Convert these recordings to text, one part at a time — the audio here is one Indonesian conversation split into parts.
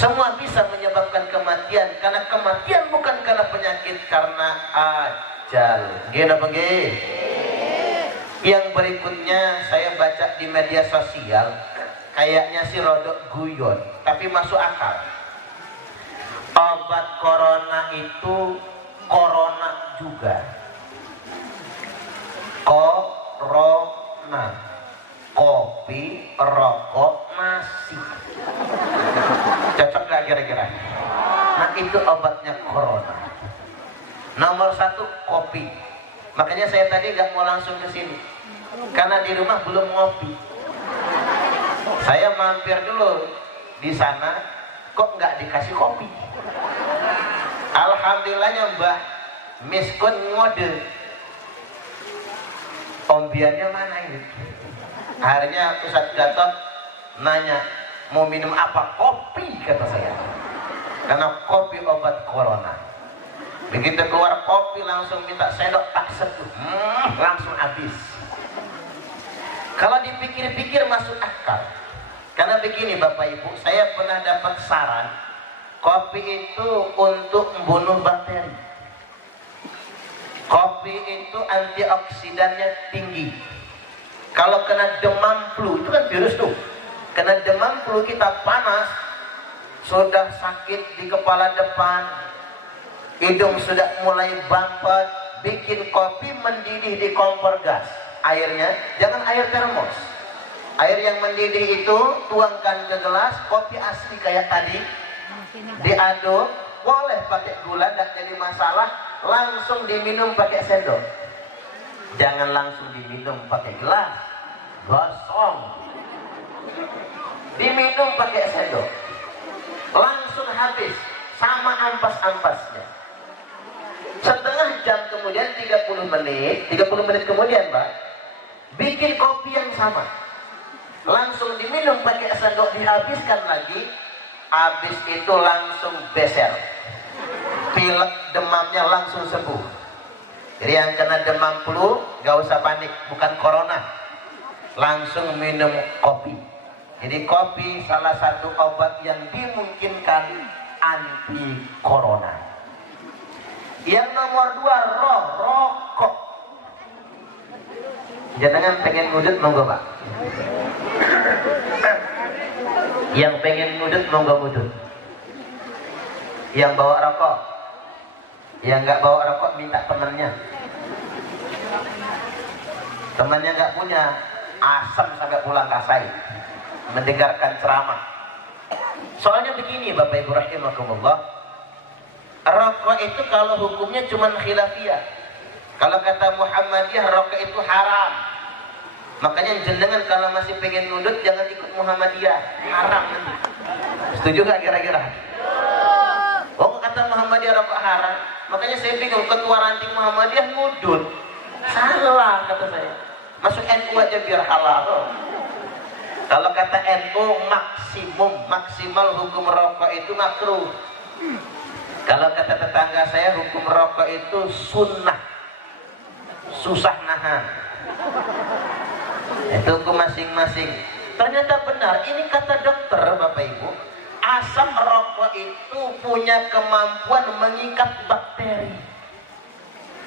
Semua bisa menyebabkan kematian, karena kematian bukan karena penyakit, karena ajal. Gini apa gini? Yang berikutnya saya baca di media sosial, kayaknya sih rodok guyon, tapi masuk akal. Obat corona itu corona juga. Corona, kopi, rokok, nasi. Cocok gak kira-kira? Nah itu obatnya corona. Nomor 1 kopi. Makanya saya tadi gak mau langsung ke sini, karena di rumah belum ngopi. Saya mampir dulu di sana, kok nggak dikasih kopi. Alhamdulillahnya Mbah Miskun ngode, ombiannya mana ini? Akhirnya Ustadz Gatot nanya, mau minum apa? Kopi, kata saya, karena kopi obat corona. Begitu keluar kopi langsung minta sendok, tak seduh, langsung habis. Kalau dipikir-pikir masuk akal. Karena begini Bapak Ibu, saya pernah dapat saran, kopi itu untuk membunuh bakteri. Kopi itu antioksidannya tinggi. Kalau kena demam flu, itu kan virus tuh. Kena demam flu, kita panas, sudah sakit di kepala depan, hidung sudah mulai bampet, bikin kopi mendidih di kompor gas. Airnya jangan air termos, air yang mendidih itu tuangkan ke gelas, kopi asli kayak tadi, diaduk, boleh pakai gula, tidak jadi masalah. Langsung diminum pakai sendok, jangan langsung diminum pakai gelas, gosong. Diminum pakai sendok, langsung habis, sama ampas-ampasnya. Setengah jam kemudian, 30 menit kemudian Mbak, bikin kopi yang sama, langsung diminum pakai sendok, dihabiskan lagi. Habis itu langsung beser, pilek demamnya langsung sembuh. Jadi yang kena demam flu gak usah panik, bukan corona, langsung minum kopi. Jadi kopi salah satu obat yang dimungkinkan anti corona. Yang nomor 2, rokok. Jangan pengen ngudut, monggo Pak. Yang pengen ngudut, monggo ngudut. Yang bawa rokok, yang nggak bawa rokok minta temennya. Temannya nggak punya, asam sampai pulang kasai mendengarkan ceramah. Soalnya begini Bapak Ibu rahimakumullah, rokok itu kalau hukumnya cuma khilafiyah. Kalau kata Muhammadiyah, rokok itu haram. Makanya jenengan kalau masih pengen ngudut jangan ikut Muhammadiyah, haram nanti. Setuju gak kira-kira? Oh kata Muhammadiyah rokok haram, makanya saya bingung, ketua ranting Muhammadiyah ngudut. Salah kata saya, masuk NU aja biar halal. Kalau kata NU maksimal hukum rokok itu makruh. Kalau kata tetangga saya, hukum rokok itu sunnah, susah nahan. Itu hukum masing-masing. Ternyata benar, ini kata dokter Bapak Ibu, asam rokok itu punya kemampuan mengikat bakteri.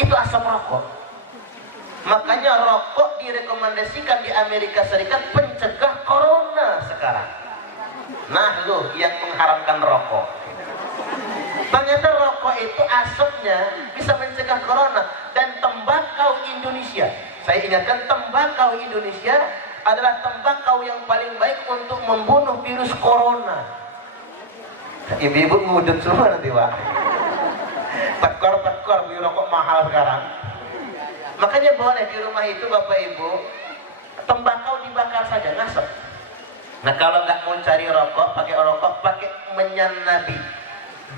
Itu asam rokok. Makanya rokok direkomendasikan di Amerika Serikat pencegah corona sekarang. Nah lu yang mengharamkan rokok, ternyata rokok itu asapnya bisa mencegah corona. Dan tembakau Indonesia, saya ingatkan, tembakau Indonesia adalah tembakau yang paling baik untuk membunuh virus corona. Ibu-ibu ngudut semua nanti Pak. Tekor beli rokok mahal sekarang. Makanya boleh di rumah itu Bapak Ibu, tembakau dibakar saja, ngasep. Nah kalau nggak mau cari rokok, pakai menyan Nabi,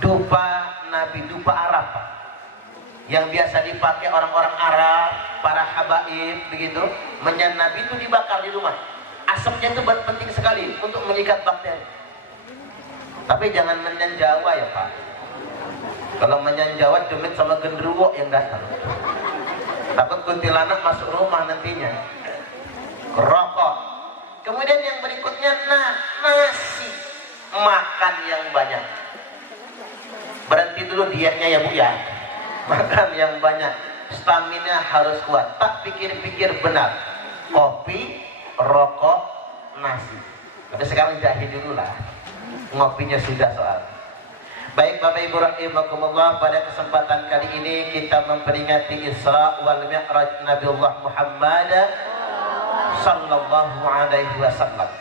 dupa Nabi, dupa Arab Pak, yang biasa dipakai orang-orang Arab, para habaib begitu. Menyan Nabi itu dibakar di rumah, asapnya itu penting sekali untuk mengikat bakteri. Tapi jangan menyan Jawa ya Pak. Kalau menyan Jawa demit sama genderuwo yang datang, takut kuntilanak masuk rumah nantinya. Rokok. Kemudian yang berikutnya nasi. makan yang banyak. Berhenti dulu dietnya ya Bu ya. Makan yang banyak, stamina harus kuat. Tak pikir-pikir benar, kopi, rokok, nasi. Tapi sekarang jahil dulu lah, ngopinya sudah soal. Baik Bapak Ibu rahimakumullah, pada kesempatan kali ini kita memperingati Isra wal Mi'raj Nabiullah Muhammad sallallahu alaihi wasallam.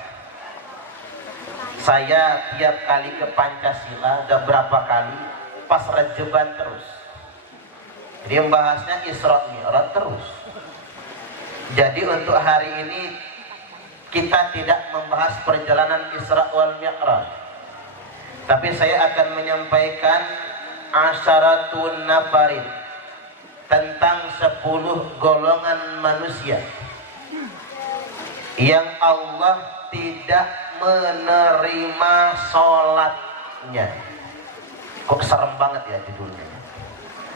Saya tiap kali ke Pancasila, ada berapa kali pas rejeban terus. Jadi membahasnya Isra Mi'raj terus. Jadi untuk hari ini kita tidak membahas perjalanan Isra wal Mi'raj, tapi saya akan menyampaikan asyaratun nafarin, tentang 10 golongan manusia yang Allah tidak menerima sholatnya. Kok serem banget ya judulnya.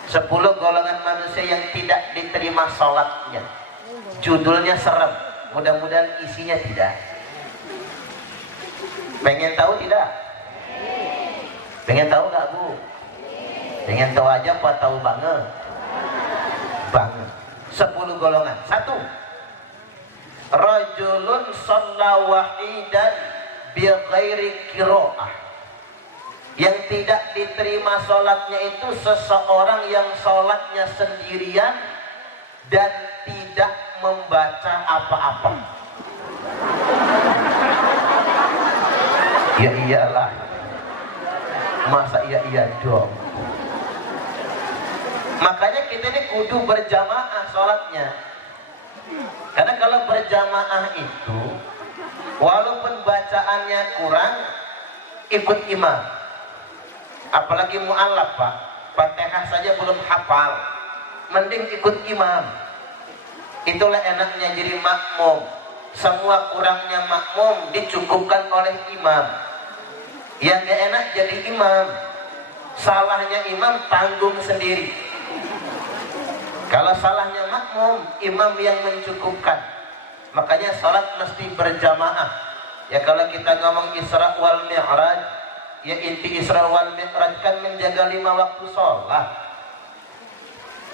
10 golongan manusia yang tidak diterima sholatnya. Judulnya serem, mudah-mudahan isinya tidak. Pengen tahu tidak? Pengen tahu nggak Bu? Pengen tahu aja apa tahu banget? Banget. 10 golongan. 1. Rajulun shalla wahidan bi ghairi qiraah. Yang tidak diterima sholatnya itu seseorang yang sholatnya sendirian dan tidak membaca apa-apa. Ya iyalah, masa iya dong. Makanya kita ini kudu berjamaah sholatnya. Karena kalau berjamaah itu walaupun bacaannya kurang, ikut imam. Apalagi mu'allaf Pak, Fatihah saja belum hafal, mending ikut imam. Itulah enaknya jadi makmum. Semua kurangnya makmum dicukupkan oleh imam. Yang gak enak jadi imam, salahnya imam tanggung sendiri. Kalau salahnya makmum, imam yang mencukupkan. Makanya salat mesti berjamaah. Ya kalau kita ngomong Isra wal Mi'raj, ya inti Isra wal Mi'raj kan menjaga 5 waktu sholat.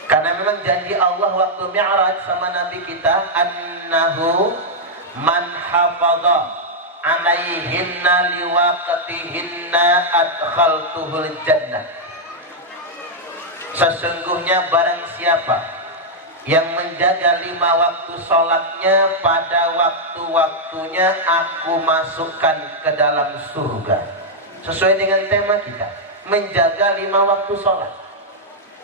Karena memang janji Allah waktu Mi'raj sama Nabi kita, annahu man hafadha alaihinna liwaqtihinna adkhaltuhul jannah. Sesungguhnya barang siapa yang menjaga 5 waktu sholatnya pada waktu-waktunya, aku masukkan ke dalam surga. Sesuai dengan tema kita, menjaga 5 waktu sholat.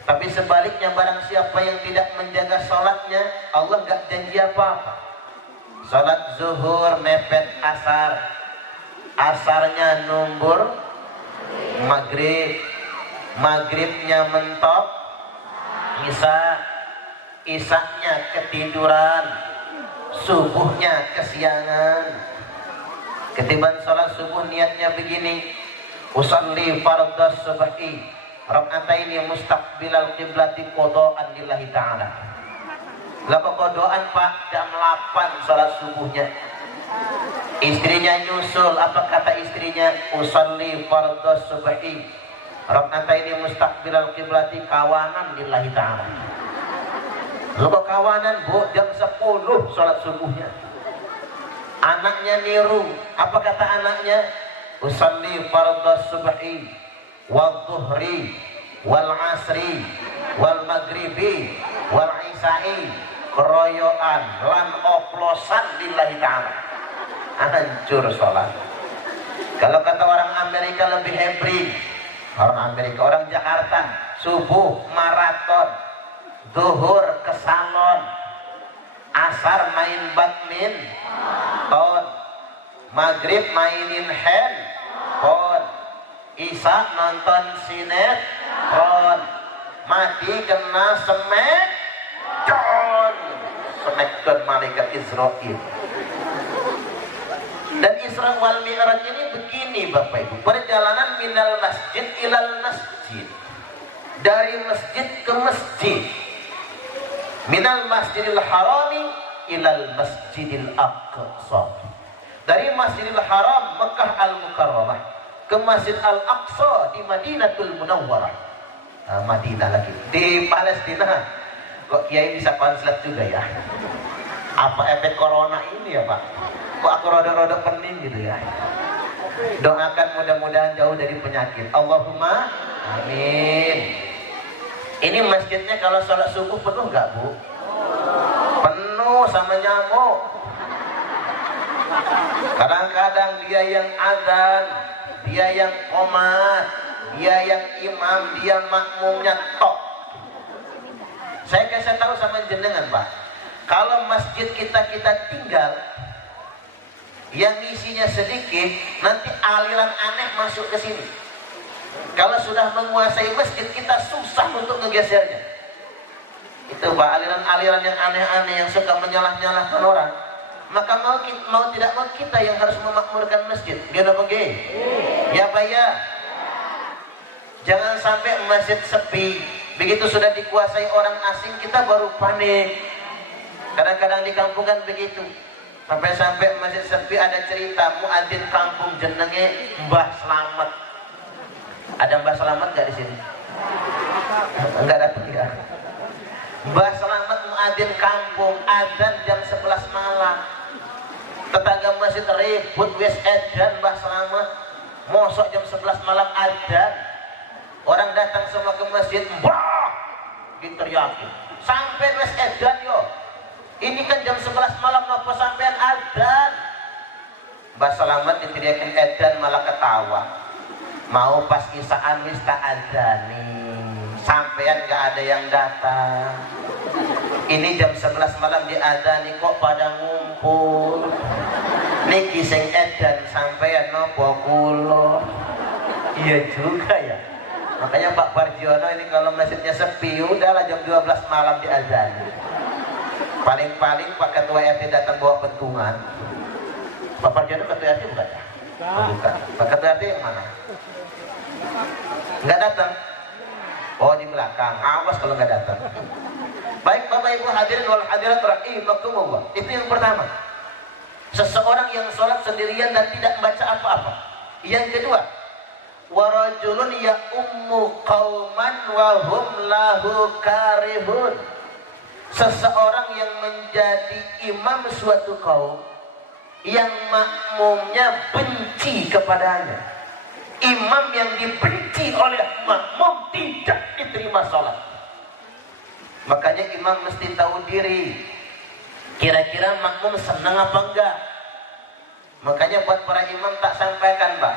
Tapi sebaliknya barang siapa yang tidak menjaga sholatnya, Allah gak janji apa-apa. Sholat zuhur mepet asar, asarnya numbur maghrib, maghribnya mentok isya, isyanya ketiduran, subuhnya kesiangan. Ketiban sholat subuh niatnya begini, usalli fardhas subhi raka'ataini mustaqbilal qiblati qada'an lillahi ta'ala. Lalu kodoan Pak jam 8 sholat subuhnya. Istrinya nyusul, apa kata istrinya? Usalli fardhas subhi raka'ataini mustaqbilal qiblati kawanan lillahi ta'ala. Lalu kawanan Bu jam 10 sholat subuhnya. Anaknya niru, apa kata anaknya? Usalli fardhas subhi wal dhuhri wal asri wal maghribi wal isai keroyokan lan oplosan lillahi ta'ala. Hancur sholat. Kalau kata orang Amerika lebih hebring. Orang Amerika, orang Jakarta, subuh maraton, zuhur ke salon, asar main badminton, maghrib mainin handphone, isya nonton sinetron, mati kena smackdown malaikat Israel. Dan Isra wal Mi'raj ini begini Bapak Ibu, perjalanan minal masjid ilal masjid, dari masjid ke masjid, minal masjidil harami ilal masjidil aqsa, dari masjidil haram Mekah al Mukarramah ke Masjid Al-Aqsa di Madinatul Munawwarah. Madinah lagi di Palestina. Kok kiai bisa konslet juga ya? Apa efek corona ini ya Pak? Kok aku roda-roda pening gitu ya? Doakan mudah-mudahan jauh dari penyakit. Allahumma amin. Ini masjidnya kalau sholat subuh penuh nggak Bu? Penuh sama nyamuk. Kadang-kadang dia yang azan, dia yang qomat, dia yang imam, dia makmumnya tok. Saya kasih tahu sama jenengan Pak, kalau masjid kita tinggal, yang isinya sedikit, nanti aliran aneh masuk ke sini. Kalau sudah menguasai masjid, kita susah untuk ngegesernya. Itu Pak, aliran-aliran yang aneh-aneh yang suka menyalah-nyalahkan orang. Maka mau tidak mau kita yang harus memakmurkan masjid. Gak apa gak? Ya Pak ya. Jangan sampai masjid sepi. Begitu sudah dikuasai orang asing, kita baru panik. Kadang-kadang di kampung kan begitu. Sampai-sampai masjid sepi, ada cerita muadzin kampung jenenge Mbah Slamet. Ada Mbah Slamet nggak di sini? Enggak datang ya. Mbah Slamet muadzin kampung, azan jam 11 malam. Tetangga masjid ribut wis edan Mbah Slamet. Mosok jam 11 malam azan. Orang datang semua ke masjid, mbah, diteriakin. Sampai wis edan yo. Ini kan jam 11 malam apa sampean adzan? Mbah Slamet diteriakin edan malah ketawa. Mau pas isaan wis tak adzani. Sampean gak ada yang datang. Ini jam 11 malam diadzani kok pada ngumpul. Niki sing edan sampean nopo kula. Iya juga ya. Makanya Pak Parjiono ini kalau masjidnya sepi, udahlah jam 12 malam diadzani. Paling-paling Pak Ketua RT datang bawa pentungan. Pak Parjiono Ketua RT bukan ya? Oh, bukan. Pak Ketua RT yang mana? Nggak datang? Oh di belakang. Awas kalau nggak datang. Baik Bapak Ibu hadirin wal hadirat rahimakumullah. Itu yang pertama. Seseorang yang sholat sendirian dan tidak membaca apa-apa. Yang kedua, warajulun ya ummu qauman wa hum lahu karihun. Seseorang yang menjadi imam suatu kaum yang makmumnya benci kepadanya. Imam yang dibenci oleh makmum tidak diterima sholat. Makanya imam mesti tahu diri. Kira-kira makmum senang apa enggak? Makanya buat para imam tak sampaikan Pak,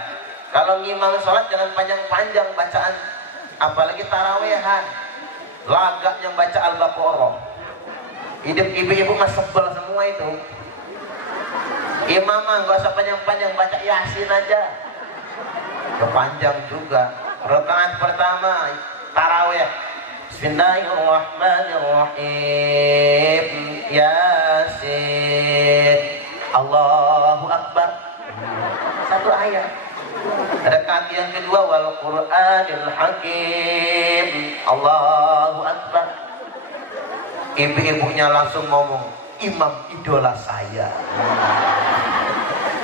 kalau ngimam sholat jangan panjang-panjang bacaan. Apalagi tarawehan, lagaknya baca Al-Baqarah. Hidup ibu-ibu mas sebel semua itu. Imam gak usah panjang-panjang, baca Yasin aja. Kepanjang juga. Rakaat pertama tarawih, Bismillahirrahmanirrahim, Yasin, Allahu Akbar, satu ayat. Rakaat yang kedua, wal Qur'anil Hakim, Allahu Akbar. Ibu-ibunya langsung ngomong, imam idola saya.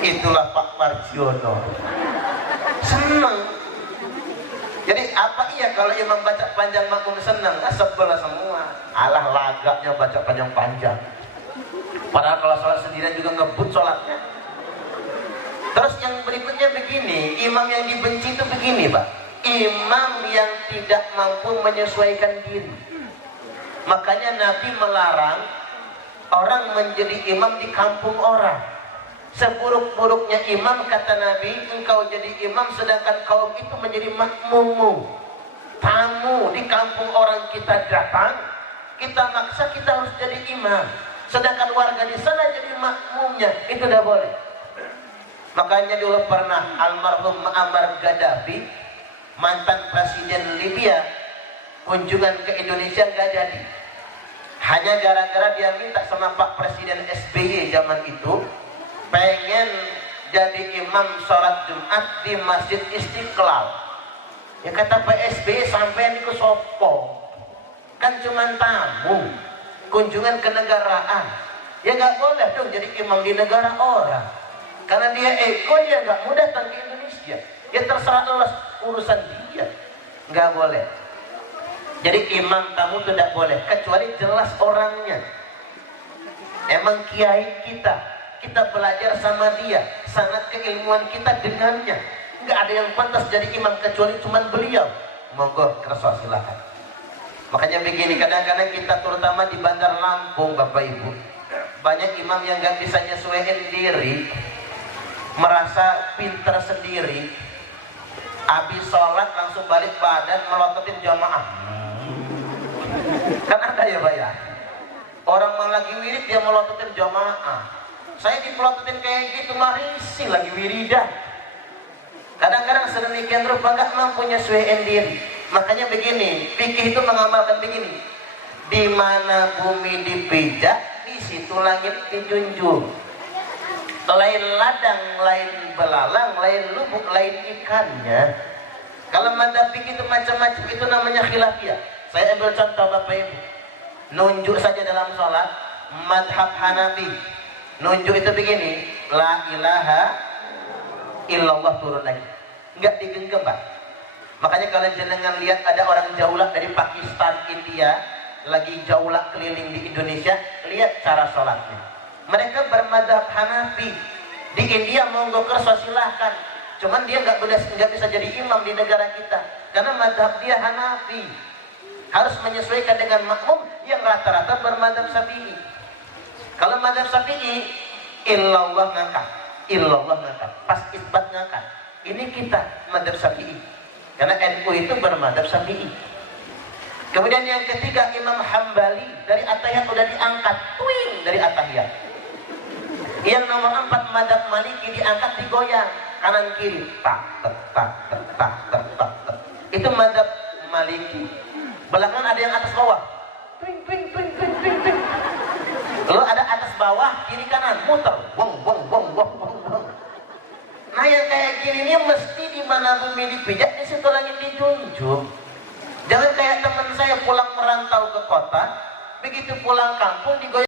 Itulah Pak Parjiono. Senang. Jadi apa iya kalau imam baca panjang makmum senang? Sebel semua. Alah lagaknya baca panjang-panjang. Padahal kalau sholat sendirian juga ngebut sholatnya. Terus yang berikutnya begini, imam yang dibenci itu begini Pak. Imam yang tidak mampu menyesuaikan diri. Makanya Nabi melarang orang menjadi imam di kampung orang. Seburuk-buruknya imam, kata Nabi, engkau jadi imam sedangkan kaum itu menjadi makmummu. Tamu di kampung orang kita datang, kita maksa kita harus jadi imam. Sedangkan warga di sana jadi makmumnya, itu tidak boleh. Makanya dulu pernah almarhum Muammar Gaddafi, mantan presiden Libya, kunjungan ke Indonesia nggak jadi. Hanya gara-gara dia minta sama Pak Presiden SBY zaman itu, pengen jadi imam sholat Jumat di Masjid Istiqlal. Ya kata Pak SBY, sampai ini ke sopo, kan cuma tamu, kunjungan kenegaraan. Ya nggak boleh dong jadi imam di negara orang. Karena dia ego, dia nggak mau datang ke Indonesia. Ya terserah Allah, urusan dia. Nggak boleh. Jadi imam kamu tidak boleh kecuali jelas orangnya. Emang kiai kita belajar sama dia, sangat keilmuan kita dengannya. Nggak ada yang pantas jadi imam kecuali cuman beliau. Monggo kerso silakan. Makanya begini, kadang-kadang kita terutama di Bandar Lampung Bapak Ibu, banyak imam yang nggak bisa nyesuaiin diri, merasa pinter sendiri, habis sholat langsung balik badan melototin jamaah. Kan ada ya Pak ya, orang mau lagi wirid dia melototin jamaah. Saya dipelototin kayak gitu mah risih lagi wiridan. Kadang-kadang sedemikian rupa nggak mampu nyesuaiin diri. Makanya begini, fikih itu mengamalkan begini, di mana bumi dipijak, di situ langit dijunjung. Lain ladang, lain belalang, lain lubuk, lain ikannya. Kalau madzhab fikih itu macam-macam, itu namanya khilafiyah. Saya ambil contoh Bapak Ibu, nunjuk saja dalam sholat, madhab Hanafi, nunjuk itu begini, la ilaha illallah turun lagi, nggak digenggam Pak. Makanya kalau jenengan lihat ada orang jaulak dari Pakistan, India, lagi jaulak keliling di Indonesia, lihat cara sholatnya. Mereka bermadhab Hanafi. Di India monggo kerso silahkan. Cuman dia nggak bisa jadi imam di negara kita, karena madhab dia Hanafi. Harus menyesuaikan dengan makmum yang rata-rata bermadhab Syafi'i. Kalau madhab Syafi'i, illallah ngangkat, pas isbat ngangkat. Ini kita madhab Syafi'i. Karena NU itu bermadhab Syafi'i. Kemudian yang ketiga Imam Hambali, dari atahiyat udah diangkat, twing dari atahiyat. Yang nomor 4 madhab Maliki diangkat digoyang kanan kiri, tak tak tak tak tak tak tak, tak. Itu madhab Maliki. Belakangan ada yang atas bawah, twing twing twing twing twing twing. Lalu ada atas bawah kiri kanan muter, wong wong wong wong wong wong. Nah yang kayak gini ini mesti di mana bumi dipijak, di situ langit dijunjung. Jangan kayak teman saya pulang merantau ke kota, begitu pulang kampung